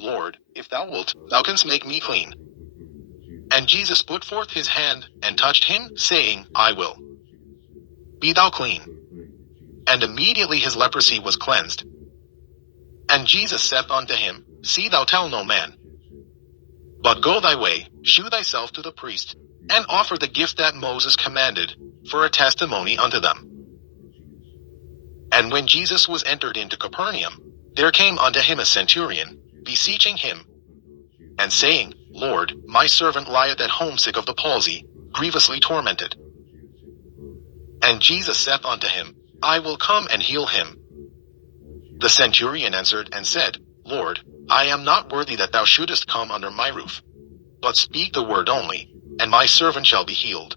Lord, if thou wilt, thou canst make me clean. And Jesus put forth his hand, and touched him, saying, I will. Be thou clean. And immediately his leprosy was cleansed. And Jesus saith unto him, See thou tell no man. But go thy way, shew thyself to the priest, and offer the gift that Moses commanded, for a testimony unto them. And when Jesus was entered into Capernaum, there came unto him a centurion, beseeching him, and saying, Lord, my servant lieth at home sick of the palsy, grievously tormented. And Jesus saith unto him, I will come and heal him. The centurion answered and said, Lord, I am not worthy that thou shouldest come under my roof. But speak the word only, and my servant shall be healed.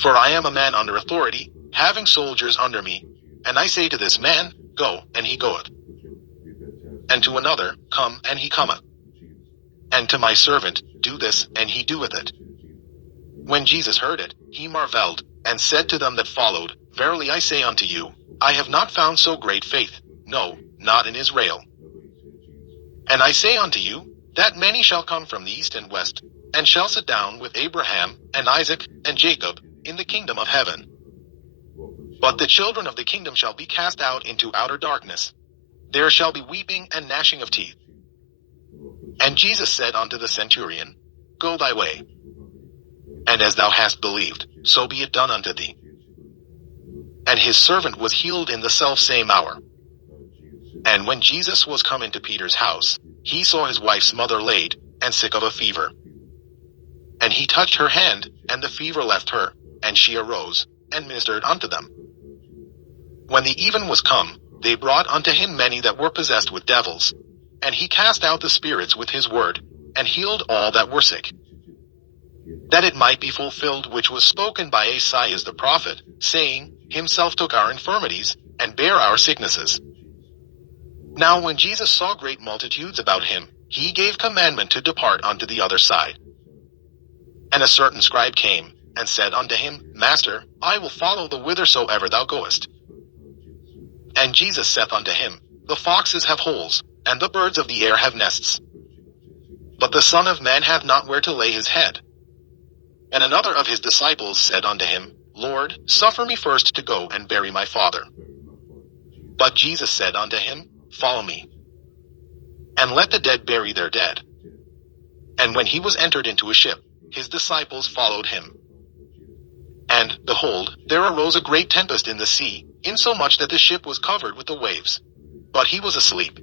For I am a man under authority, having soldiers under me, and I say to this man, Go, and he goeth. And to another, Come, and he cometh. And to my servant, Do this, and he doeth it. When Jesus heard it, he marveled, and said to them that followed, Verily I say unto you, I have not found so great faith, no, not in Israel. And I say unto you, that many shall come from the east and west, and shall sit down with Abraham, and Isaac, and Jacob, in the kingdom of heaven. But the children of the kingdom shall be cast out into outer darkness. There shall be weeping and gnashing of teeth. And Jesus said unto the centurion, Go thy way. And as thou hast believed, so be it done unto thee. And his servant was healed in the selfsame hour. And when Jesus was come into Peter's house, he saw his wife's mother laid, and sick of a fever. And he touched her hand, and the fever left her, and she arose, and ministered unto them. When the even was come, they brought unto him many that were possessed with devils. And he cast out the spirits with his word, and healed all that were sick. That it might be fulfilled which was spoken by Esaias the prophet, saying, Himself took our infirmities, and bare our sicknesses. Now when Jesus saw great multitudes about him, he gave commandment to depart unto the other side. And a certain scribe came, and said unto him, Master, I will follow thee whithersoever thou goest. And Jesus saith unto him, The foxes have holes, and the birds of the air have nests. But the Son of Man hath not where to lay his head. And another of his disciples said unto him, Lord, suffer me first to go and bury my father. But Jesus said unto him, Follow me, and let the dead bury their dead. And when he was entered into a ship, his disciples followed him. And, behold, there arose a great tempest in the sea, insomuch that the ship was covered with the waves. But he was asleep.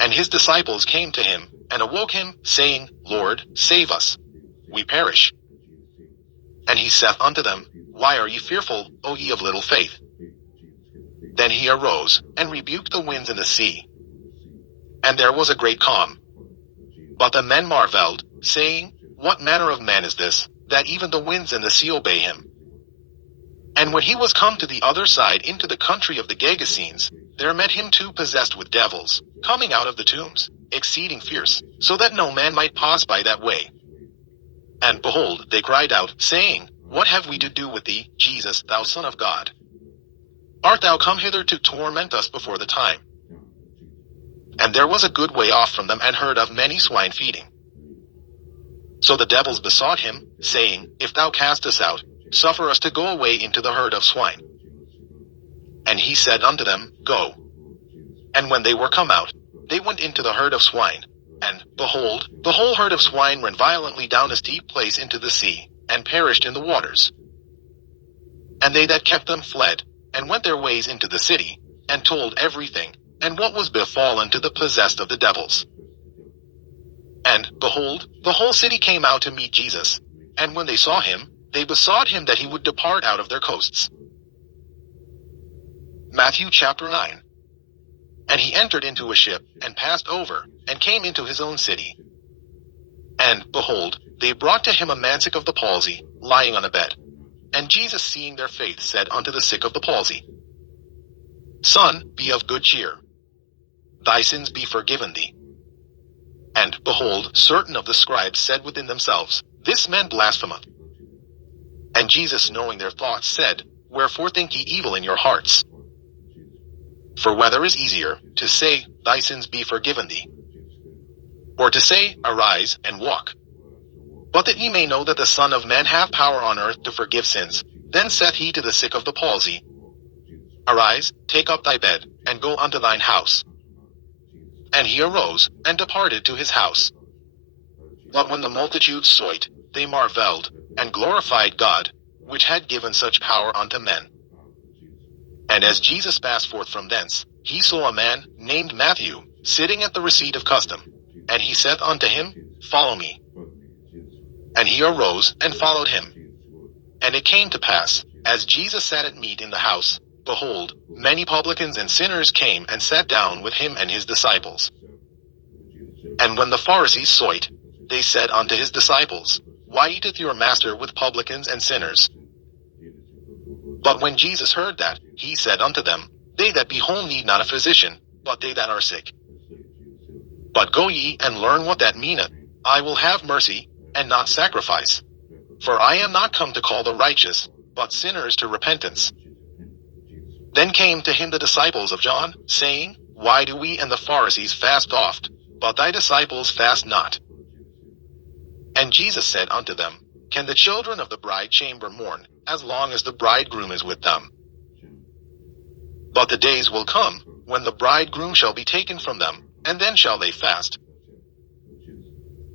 And his disciples came to him, and awoke him, saying, Lord, save us, we perish. And he saith unto them, Why are ye fearful, O ye of little faith? Then he arose, and rebuked the winds and the sea. And there was a great calm. But the men marveled, saying, What manner of man is this, that even the winds and the sea obey him? And when he was come to the other side into the country of the Gergesenes, there met him two possessed with devils, coming out of the tombs, exceeding fierce, so that no man might pass by that way. And behold, they cried out, saying, What have we to do with thee, Jesus, thou Son of God? Art thou come hither to torment us before the time? And there was a good way off from them, and heard of many swine feeding. So the devils besought him, saying, If thou cast us out, suffer us to go away into the herd of swine. And he said unto them, Go. And when they were come out, they went into the herd of swine. And, behold, the whole herd of swine ran violently down a steep place into the sea, and perished in the waters. And they that kept them fled, and went their ways into the city, and told everything, and what was befallen to the possessed of the devils. And, behold, the whole city came out to meet Jesus, and when they saw him, they besought him that he would depart out of their coasts. Matthew chapter 9. And he entered into a ship, and passed over, and came into his own city. And, behold, they brought to him a man sick of the palsy, lying on a bed. And Jesus, seeing their faith, said unto the sick of the palsy, Son, be of good cheer. Thy sins be forgiven thee. And, behold, certain of the scribes said within themselves, This man blasphemeth. And Jesus, knowing their thoughts, said, Wherefore think ye evil in your hearts? For whether is easier, to say, Thy sins be forgiven thee, or to say, Arise, and walk? But that ye may know that the Son of Man hath power on earth to forgive sins, then saith he to the sick of the palsy, Arise, take up thy bed, and go unto thine house. And he arose, and departed to his house. But when the multitudes saw it, they marveled, and glorified God, which had given such power unto men. And as Jesus passed forth from thence, he saw a man, named Matthew, sitting at the receipt of custom. And he saith unto him, Follow me. And he arose, and followed him. And it came to pass, as Jesus sat at meat in the house, behold, many publicans and sinners came and sat down with him and his disciples. And when the Pharisees saw it, they said unto his disciples, Why eateth your master with publicans and sinners? But when Jesus heard that, he said unto them, They that be whole need not a physician, but they that are sick. But go ye and learn what that meaneth, I will have mercy, and not sacrifice. For I am not come to call the righteous, but sinners to repentance. Then came to him the disciples of John, saying, Why do we and the Pharisees fast oft, but thy disciples fast not? And Jesus said unto them, Can the children of the bride chamber mourn, as long as the bridegroom is with them? But the days will come, when the bridegroom shall be taken from them, and then shall they fast.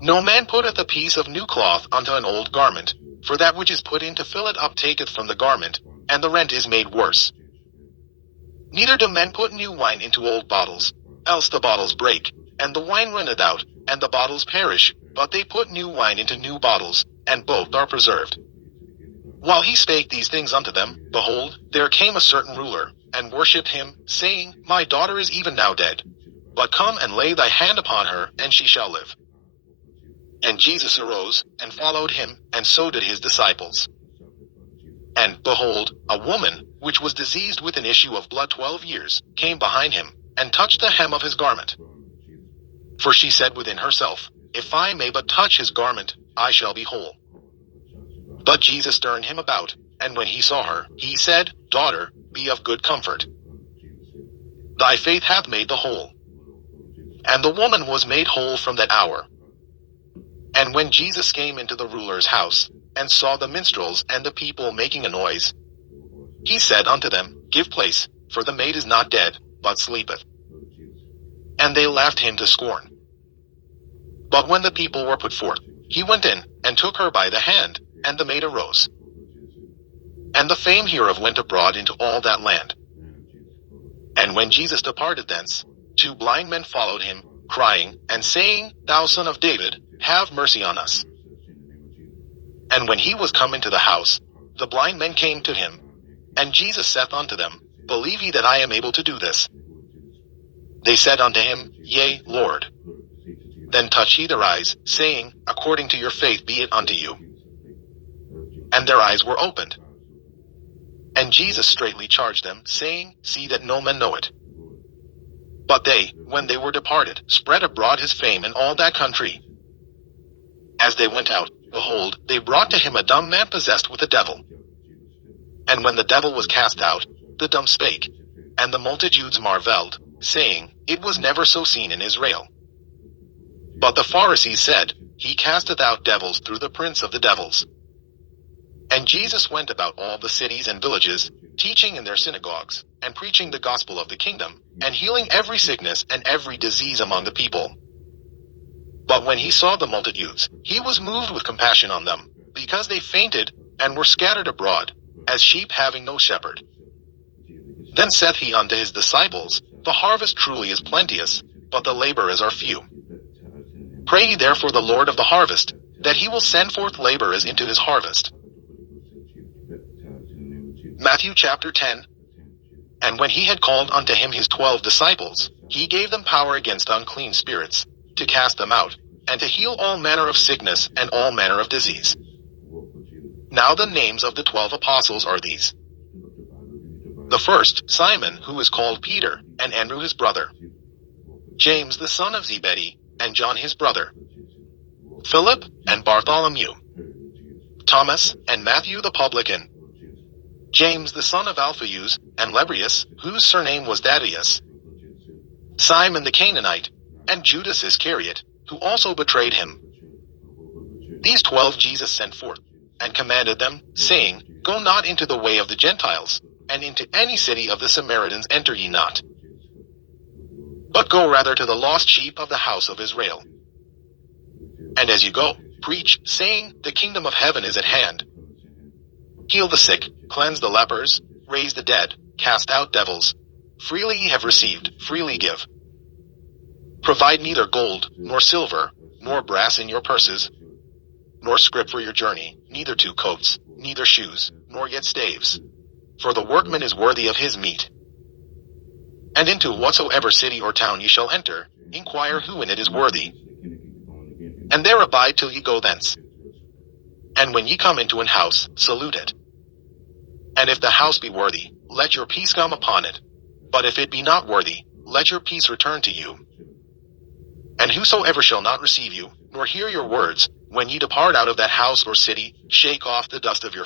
No man putteth a piece of new cloth unto an old garment, for that which is put in to fill it up taketh from the garment, and the rent is made worse. Neither do men put new wine into old bottles, else the bottles break, and the wine runneth out, and the bottles perish, but they put new wine into new bottles, and both are preserved. While he spake these things unto them, behold, there came a certain ruler, and worshipped him, saying, My daughter is even now dead. But come and lay thy hand upon her, and she shall live. And Jesus arose, and followed him, and so did his disciples. And, behold, a woman, which was diseased with an issue of blood 12 years, came behind him, and touched the hem of his garment. For she said within herself, If I may but touch his garment, I shall be whole. But Jesus turned him about, and when he saw her, he said, Daughter, be of good comfort. Thy faith hath made thee whole. And the woman was made whole from that hour. And when Jesus came into the ruler's house, and saw the minstrels and the people making a noise, he said unto them, Give place, for the maid is not dead, but sleepeth. And they laughed him to scorn. But when the people were put forth, he went in, and took her by the hand, and the maid arose. And the fame hereof went abroad into all that land. And when Jesus departed thence, 2 blind men followed him, crying, and saying, Thou Son of David, have mercy on us. And when he was come into the house, the blind men came to him. And Jesus saith unto them, Believe ye that I am able to do this? They said unto him, Yea, Lord. Then touched he their eyes, saying, According to your faith be it unto you. And their eyes were opened. And Jesus straitly charged them, saying, See that no man know it. But they, when they were departed, spread abroad his fame in all that country. As they went out, behold, they brought to him a dumb man possessed with a devil. And when the devil was cast out, the dumb spake. And the multitudes marveled, saying, It was never so seen in Israel. But the Pharisees said, He casteth out devils through the prince of the devils. And Jesus went about all the cities and villages, teaching in their synagogues, and preaching the gospel of the kingdom, and healing every sickness and every disease among the people. But when he saw the multitudes, he was moved with compassion on them, because they fainted, and were scattered abroad, as sheep having no shepherd. Then saith he unto his disciples, The harvest truly is plenteous, but the laborers are few. Pray ye therefore the Lord of the harvest, that he will send forth laborers into his harvest. Matthew chapter 10. And when he had called unto him his 12 disciples, he gave them power against unclean spirits, to cast them out, and to heal all manner of sickness and all manner of disease. Now the names of the 12 apostles are these. The first, Simon, who is called Peter, and Andrew his brother. James the son of Zebedee, and John his brother. Philip, and Bartholomew. Thomas, and Matthew the publican. James the son of Alphaeus, and Lebreus, whose surname was Thaddeus, Simon the Canaanite, and Judas Iscariot, who also betrayed him. These 12 Jesus sent forth, and commanded them, saying, Go not into the way of the Gentiles, and into any city of the Samaritans enter ye not. But go rather to the lost sheep of the house of Israel. And as you go, preach, saying, The kingdom of heaven is at hand. Heal the sick, cleanse the lepers, raise the dead, cast out devils. Freely ye have received, freely give. Provide neither gold, nor silver, nor brass in your purses, nor scrip for your journey, neither 2 coats, neither shoes, nor yet staves. For the workman is worthy of his meat. And into whatsoever city or town ye shall enter, inquire who in it is worthy. And there abide till ye go thence. And when ye come into an house, salute it. And if the house be worthy, let your peace come upon it. But if it be not worthy, let your peace return to you. And whosoever shall not receive you, nor hear your words, when ye depart out of that house or city, shake off the dust of your